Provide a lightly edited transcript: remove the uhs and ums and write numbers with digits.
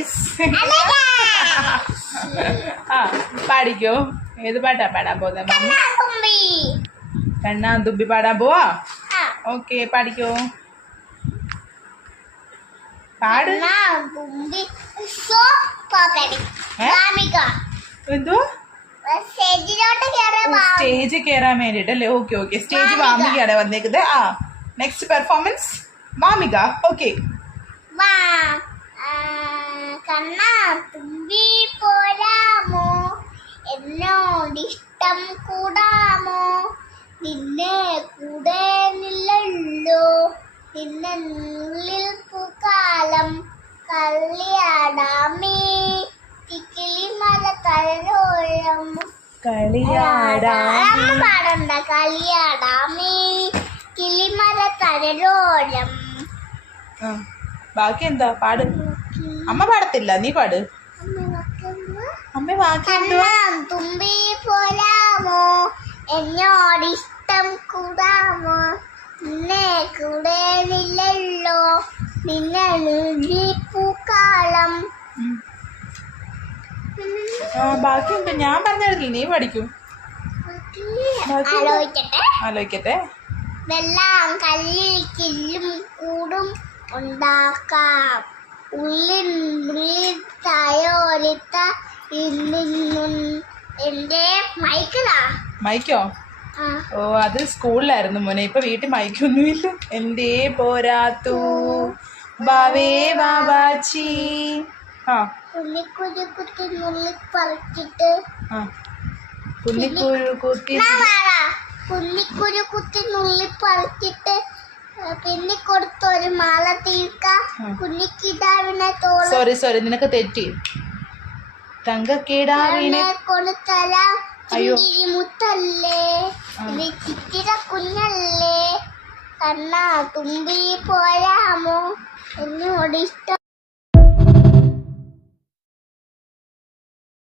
Guys. ആ പാടിക്കോ. ഏത് പാട്ടാ പാടാൻ പോകുന്നത്? കണ്ണാ തുമ്പി പാടാൻ പോവാ. ഓക്കെ പാടിക്കോ. പാട്. എന്തോ സ്റ്റേജ് കയറാൻ വേണ്ടിട്ടല്ലേ? Okay okay. സ്റ്റേജ് മാമികയാണ് വന്നേക്കുന്നത്. ആ നെക്സ്റ്റ് പെർഫോമൻസ് മാമിക. ഓക്കെ. കണ്ണാ തുമ്പി പോരാമോ, എന്നോടിഷ്ടം കൂടാമോ, നിന്നെ കൂടെ നില്ലല്ലോ, നിന്നുള്ളിൽ പൂക്കാലം കളിയാടാമേ, കിളിമല തഴോരം പാടണ്ട, കളിയാടാമേ കിളിമല തഴോരം. ബാക്കി എന്താ? പാട്. അമ്മ പാടത്തില്ല, നീ പാട്. അമ്മ തുമ്പി പോരാമോ, എന്നോടിഷ്ടം കൂടാമോ, നിന്നെ കൂടെ നില്ലല്ലോ, നിന്നെ പൂക്കാലം. ബാക്കി എന്താ? ഞാൻ പറഞ്ഞില്ല, നീ പഠിക്കും. ആലോചിക്കട്ടെ. വെള്ളം കല്ലിൽ കില്ലും കൂടും ഉണ്ടാക്കാം, ഉള്ളിൽ തായോരിത്ത എന്റെ മൈക്കോ? ഓ അത് സ്കൂളിലായിരുന്നു മോനെ. ഇപ്പൊ വീട്ടിൽ മൈക്കൊന്നുമില്ല. എന്റെ പോരാത്തു ബാവേ ബാബാച്ചി. കുന്നിക്കുരു കുത്തി നുള്ളി പറിച്ചിട്ട് കുന്നിക്കുരു കുത്തി നുള്ളി പറിച്ചിട്ട് പിന്നെ കൊടുത്തൊരു മാല തീർക്ക കുഞ്ഞിക്കിടാവിനെ തോള. സോറി നിനക്ക് തെറ്റി. തങ്കക്കിടാവിനെ കൊടുത്തരാം മുത്തല്ലേ, ചിത്തിര കുഞ്ഞല്ലേ, കണ്ണാ തുമ്പി പോരാമോ, എന്നോട് ഇഷ്ടം.